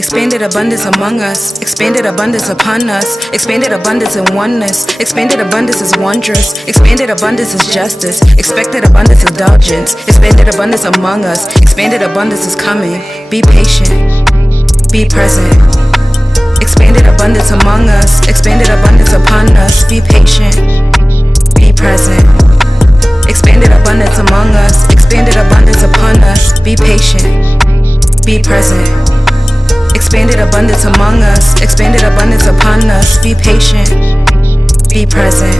Expanded abundance among us, expanded abundance upon us, expanded abundance in oneness, expanded abundance is wondrous, expanded abundance is justice, expected abundance is indulgence, expanded abundance among us, expanded abundance is coming. Be patient, be present. Expanded abundance among us, expanded abundance upon us, be patient, be present. Expanded abundance among us, expanded abundance upon us, be patient, be present. Expanded abundance among us, expanded abundance upon us, be patient, be present.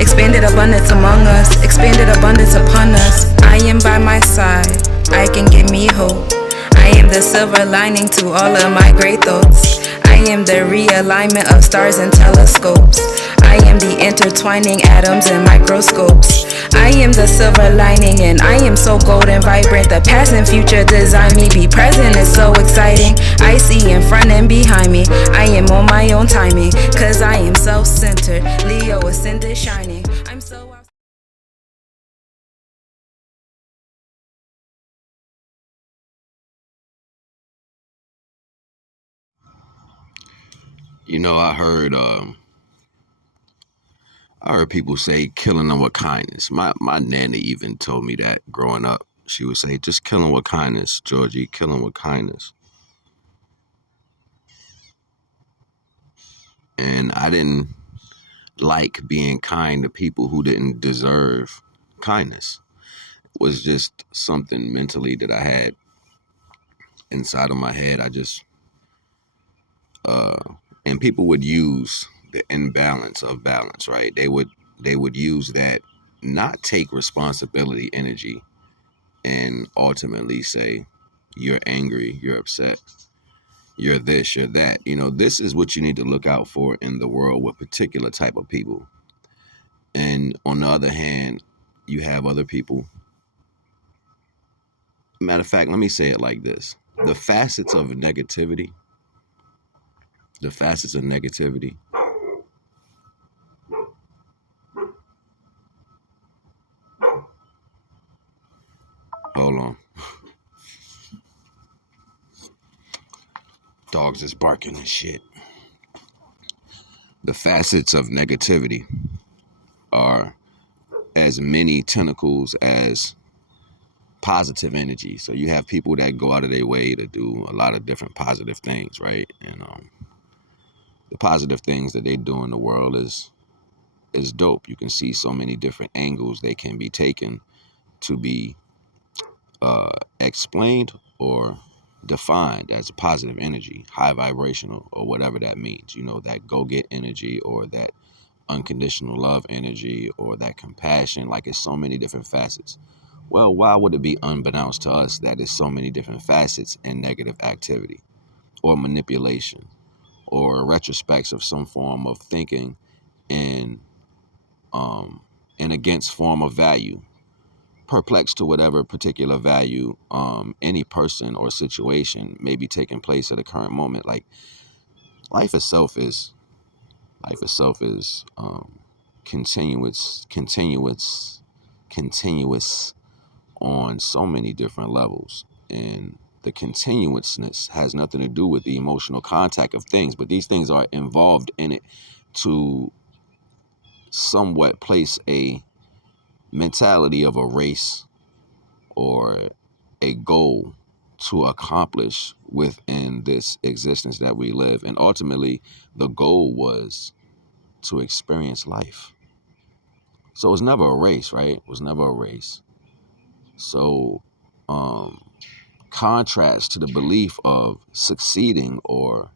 Expanded abundance among us, expanded abundance upon us. I am by my side, I can give me hope. I am the silver lining to all of my great thoughts. I am the realignment of stars and telescopes. I am the intertwining atoms and microscopes. I am the silver lining and I am so golden vibrant. The past and future design me. Be present is so exciting. I see in front and behind me. I am on my own timing, cause I am self-centered. Leo ascended shining. I'm so I heard people say killing them with kindness. My nana even told me that growing up. She would say, just kill them with kindness, Georgie, kill them with kindness. And I didn't like being kind to people who didn't deserve kindness. It was just something mentally that I had inside of my head. And people would use the imbalance of balance, right? They would use that not take responsibility energy and ultimately say, you're angry, you're upset, you're this, you're that. This is what you need to look out for in the world with particular type of people. And on the other hand, you have other people. Matter of fact, let me say it like this. The facets of negativity, the facets of negativity hold on. Dogs is barking and shit. The facets of negativity are as many tentacles as positive energy. So you have people that go out of their way to do a lot of different positive things, right? And the positive things that they do in the world is dope. You can see so many different angles they can be taken to be explained or defined as a positive energy, high vibrational, or whatever that means. That go-get energy, or that unconditional love energy, or that compassion. Like, it's so many different facets. Well, why would it be unbeknownst to us that there's so many different facets in negative activity or manipulation or retrospects of some form of thinking and against form of value, perplexed to whatever particular value any person or situation may be taking place at a current moment. Like, life itself is continuous on so many different levels. And the continuousness has nothing to do with the emotional contact of things, but these things are involved in it to somewhat place a mentality of a race or a goal to accomplish within this existence that we live. And ultimately, the goal was to experience life. So it was never a race, right? It was never a race. So, contrast to the belief of succeeding or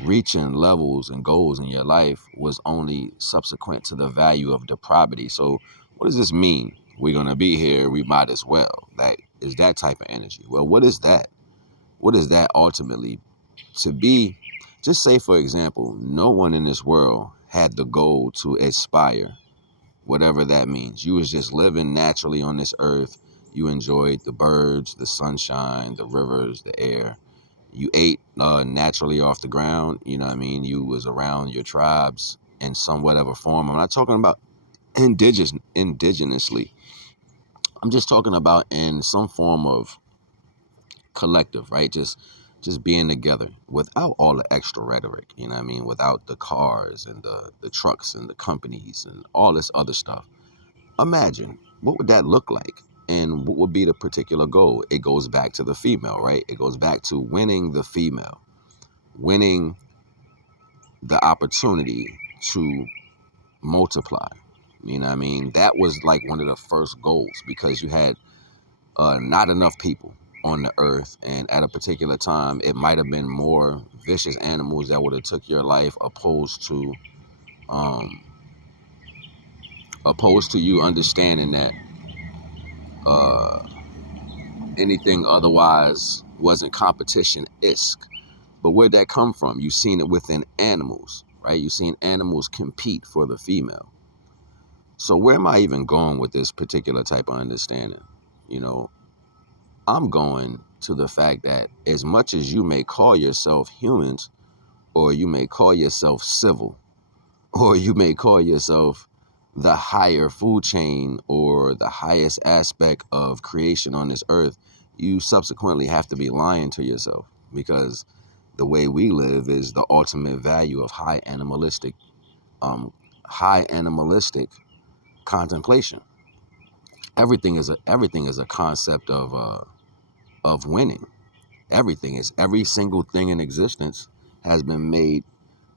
reaching levels and goals in your life was only subsequent to the value of depravity. So what does this mean? We're going to be here, we might as well. That is that type of energy. Well, what is that? What is that ultimately? To be, just say, for example, no one in this world had the goal to aspire, whatever that means. You was just living naturally on this earth. You enjoyed the birds, the sunshine, the rivers, the air. You ate naturally off the ground. You know what I mean? You was around your tribes in some whatever form. I'm not talking about indigenously. I'm just talking about in some form of collective, right? Just being together without all the extra rhetoric, you know what I mean? Without the cars and the trucks and the companies and all this other stuff. Imagine, what would that look like? And what would be the particular goal? It goes back to the female, right? It goes back to winning the female, winning the opportunity to multiply. You know what I mean? That was like one of the first goals, because you had not enough people on the earth, and at a particular time it might have been more vicious animals that would have took your life, um opposed to you understanding that uh anything otherwise wasn't competition isk. But where'd that come from? You've seen it within animals, right? You've seen animals compete for the female. So where am I even going with this particular type of understanding? You know, I'm going to the fact that as much as you may call yourself humans, or you may call yourself civil, or you may call yourself the higher food chain or the highest aspect of creation on this earth, you subsequently have to be lying to yourself, because the way we live is the ultimate value of um, high animalistic contemplation. Everything is a concept of winning. Every single thing in existence has been made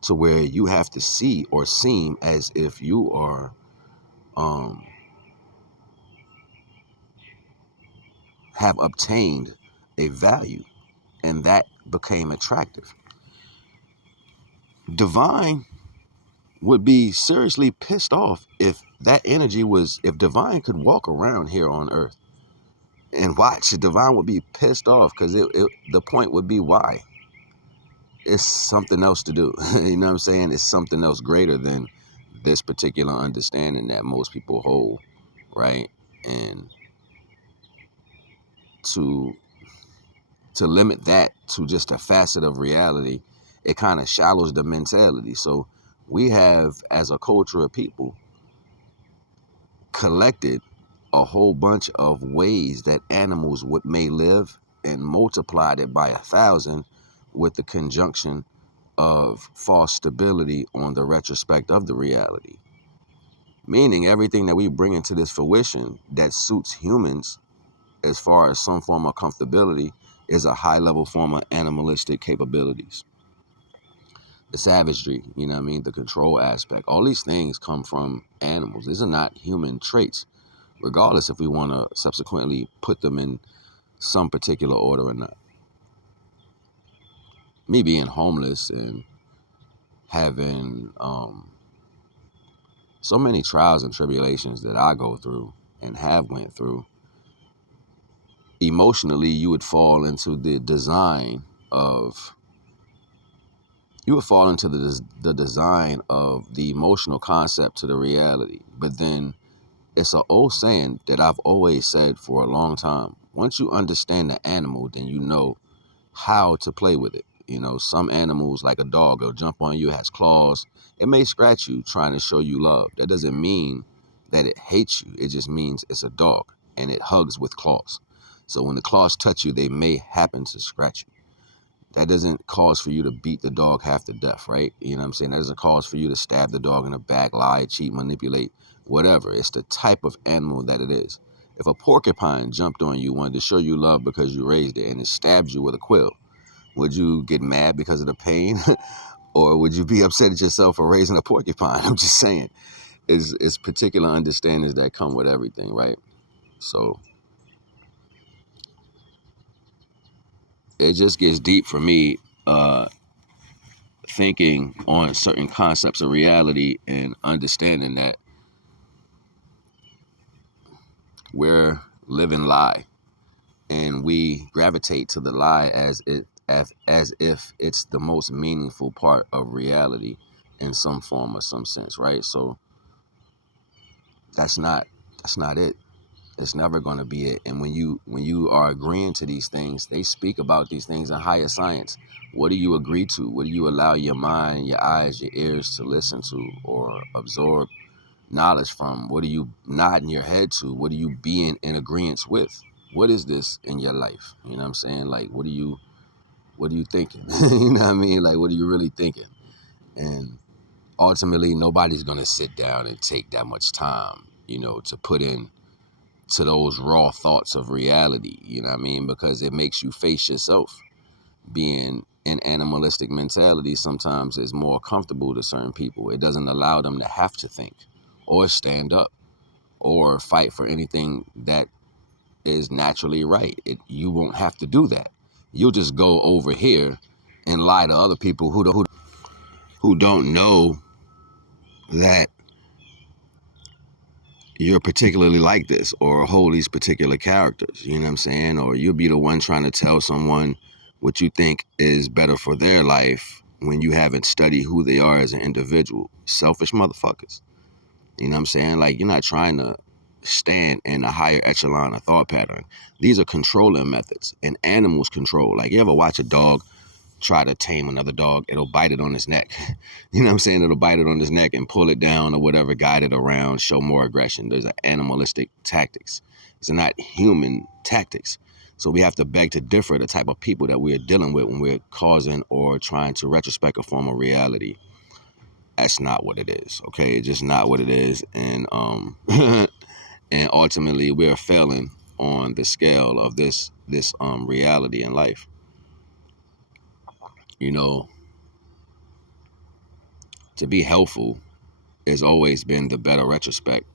to where you have to see or seem as if you are um, have obtained a value, and that became attractive. Divine would be seriously pissed off if that energy was, if Divine could walk around here on Earth and watch. Divine would be pissed off, because the point would be, why? It's something else to do. You know what I'm saying? It's something else greater than this particular understanding that most people hold, right? And to limit that to just a facet of reality, it kind of shallows the mentality. So we have, as a culture of people, collected a whole bunch of ways that animals may live, and multiplied it by 1,000 with the conjunction of false stability on the retrospect of the reality. Meaning everything that we bring into this fruition that suits humans as far as some form of comfortability is a high level form of animalistic capabilities. The savagery, you know what I mean? The control aspect. All these things come from animals. These are not human traits, regardless if we want to subsequently put them in some particular order or not. Me being homeless and having so many trials and tribulations that I go through and have went through, emotionally you would fall into the design of design of the emotional concept to the reality. But then it's an old saying that I've always said for a long time: once you understand the animal, then you know how to play with it. You know, some animals, like a dog, will jump on you, it has claws. It may scratch you trying to show you love. That doesn't mean that it hates you. It just means it's a dog and it hugs with claws. So when the claws touch you, they may happen to scratch you. That doesn't cause for you to beat the dog half to death, right? You know what I'm saying? That doesn't cause for you to stab the dog in the back, lie, cheat, manipulate, whatever. It's the type of animal that it is. If a porcupine jumped on you, wanted to show you love because you raised it, and it stabbed you with a quill, would you get mad because of the pain? Or would you be upset at yourself for raising a porcupine? I'm just saying, it's particular understandings that come with everything, right? So it just gets deep for me, thinking on certain concepts of reality and understanding that we're living lie, and we gravitate to the lie as if it's the most meaningful part of reality in some form or some sense, right? So that's not it. It's never going to be it. And when you are agreeing to these things, they speak about these things in higher science. What do you agree to? What do you allow your mind, your eyes, your ears to listen to or absorb knowledge from? What are you nodding your head to? What are you being in agreement with? What is this in your life? You know what I'm saying? Like, what are you thinking? You know what I mean? Like, what are you really thinking? And ultimately, nobody's gonna sit down and take that much time, to put in to those raw thoughts of reality. You know what I mean? Because it makes you face yourself. Being an animalistic mentality sometimes is more comfortable to certain people. It doesn't allow them to have to think or stand up or fight for anything that is naturally right. You won't have to do that. You'll just go over here and lie to other people who don't know that you're particularly like this or hold these particular characters. You know what I'm saying? Or you'll be the one trying to tell someone what you think is better for their life when you haven't studied who they are as an individual. Selfish motherfuckers. You know what I'm saying? Like, you're not trying to stand in a higher echelon of thought pattern. These are controlling methods, and animals control. Like, you ever watch a dog try to tame another dog? It'll bite it on its neck. You know what I'm saying? It'll bite it on its neck and pull it down or whatever, guide it around, show more aggression. Those are animalistic tactics. These are not human tactics. So we have to beg to differ the type of people that we're dealing with when we're causing or trying to retrospect a form of reality. That's not what it is, okay? It's just not what it is. And and ultimately we're failing on the scale of this reality in life. You know, to be helpful has always been the better retrospect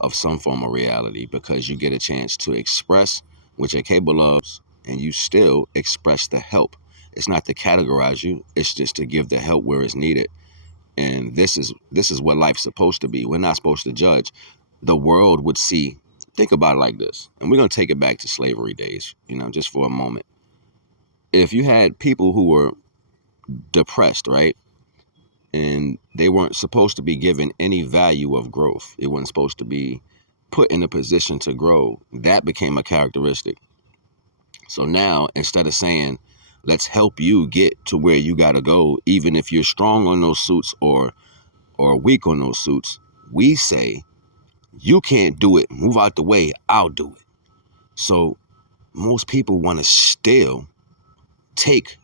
of some form of reality, because you get a chance to express what you're capable of and you still express the help. It's not to categorize you, it's just to give the help where it's needed. And this is what life's supposed to be. We're not supposed to judge. The world would see, think about it like this, and we're going to take it back to slavery days, just for a moment. If you had people who were depressed, right? And they weren't supposed to be given any value of growth. They weren't supposed to be put in a position to grow. That became a characteristic. So now, instead of saying, let's help you get to where you got to go, even if you're strong on those suits or weak on those suits, we say, you can't do it. Move out the way. I'll do it. So most people want to still take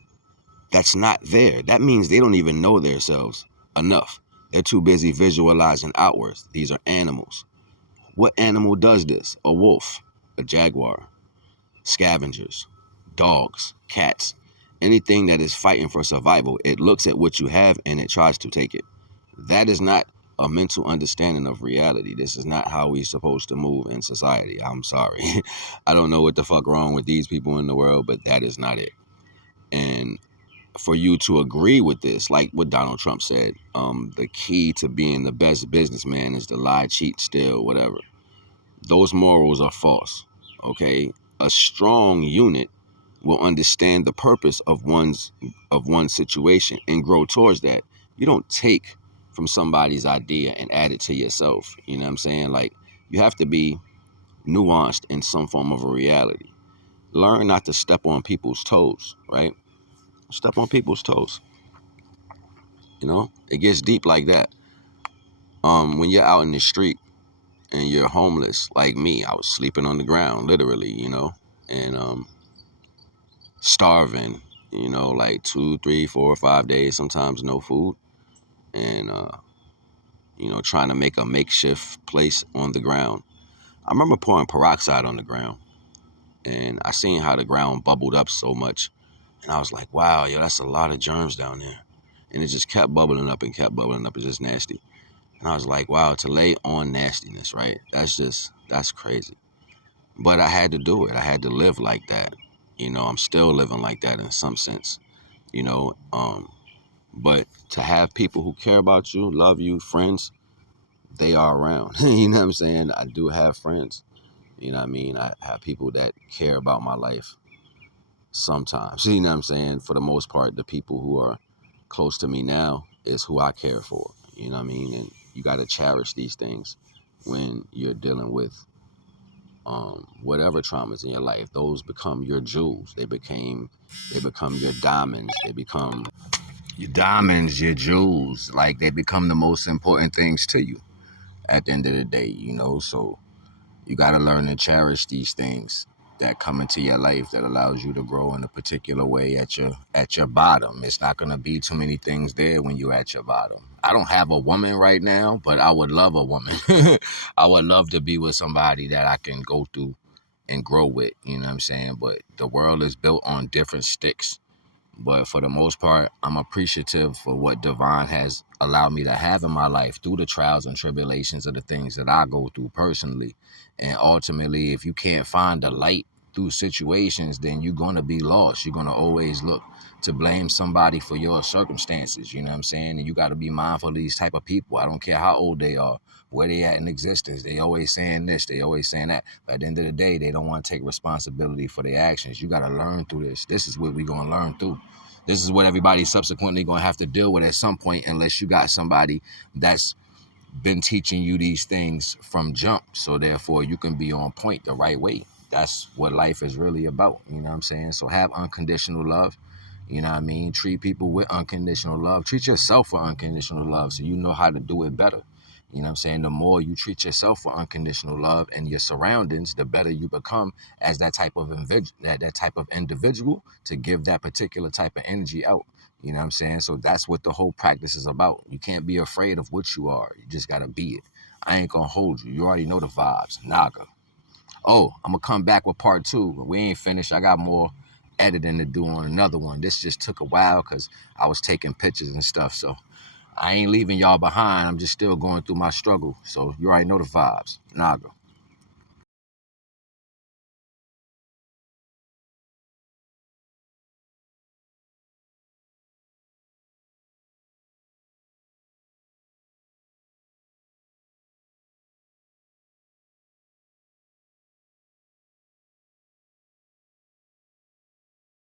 that's not there. That means they don't even know themselves enough. They're too busy visualizing outwards. These are animals. What animal does this? A wolf, a jaguar, scavengers, dogs, cats, anything that is fighting for survival. It looks at what you have and it tries to take it. That is not a mental understanding of reality. This is not how we're supposed to move in society. I'm sorry. I don't know what the fuck wrong with these people in the world, but that is not it. And for you to agree with this, like what Donald Trump said, the key to being the best businessman is to lie, cheat, steal, whatever. Those morals are false, okay? A strong unit will understand the purpose of one's situation and grow towards that. You don't take from somebody's idea and add it to yourself. You know what I'm saying? Like, you have to be nuanced in some form of a reality. Learn not to step on people's toes, right? Step on people's toes. It gets deep like that. When you're out in the street and you're homeless, like me, I was sleeping on the ground, literally, and starving, like 2, 3, 4, 5 days, sometimes no food, and trying to make a makeshift place on the ground. I remember pouring peroxide on the ground, and I seen how the ground bubbled up so much, and I was like, wow, yo, that's a lot of germs down there, and it just kept bubbling up and kept bubbling up. It's just nasty. And I was like, wow, to lay on nastiness, right? That's crazy. But I had to do it. I had to live like that. I'm still living like that in some sense, you know. But to have people who care about you, love you, friends, they are around. You know what I'm saying? I do have friends. You know what I mean? I have people that care about my life sometimes. You know what I'm saying? For the most part, the people who are close to me now is who I care for. You know what I mean? And you got to cherish these things when you're dealing with whatever traumas in your life. Those become your jewels. They become your diamonds. They become your diamonds, your jewels. Like, they become the most important things to you at the end of the day. So you got to learn to cherish these things. that come into your life that allows you to grow in a particular way at your bottom. It's not gonna be too many things there when you're at your bottom. I don't have a woman right now, but I would love a woman. I would love to be with somebody that I can go through and grow with, you know what I'm saying? But the world is built on different sticks. But for the most part, I'm appreciative for what Divine has allowed me to have in my life through the trials and tribulations of the things that I go through personally. And ultimately, if you can't find the light through situations, then you're going to be lost. You're going to always look to blame somebody for your circumstances, you know what I'm saying? And you got to be mindful of these type of people. I don't care how old they are, where they at in existence. They always saying this, they always saying that. But at the end of the day, they don't want to take responsibility for their actions. You got to learn through this. This is what we're going to learn through. This is what everybody's subsequently going to have to deal with at some point, unless you got somebody that's been teaching you these things from jump. So therefore, you can be on point the right way. That's what life is really about. You know what I'm saying? So have unconditional love. You know what I mean? Treat people with unconditional love. Treat yourself with unconditional love so you know how to do it better. You know what I'm saying? The more you treat yourself with unconditional love and your surroundings, the better you become as that type of individual to give that particular type of energy out. You know what I'm saying? So that's what the whole practice is about. You can't be afraid of what you are. You just got to be it. I ain't going to hold you. You already know the vibes. NAGA. Oh, I'm going to come back with part 2. But we ain't finished. I got more editing to do on another one. This just took a while because I was taking pictures and stuff. So I ain't leaving y'all behind. I'm just still going through my struggle. So you already know the vibes. NAGA.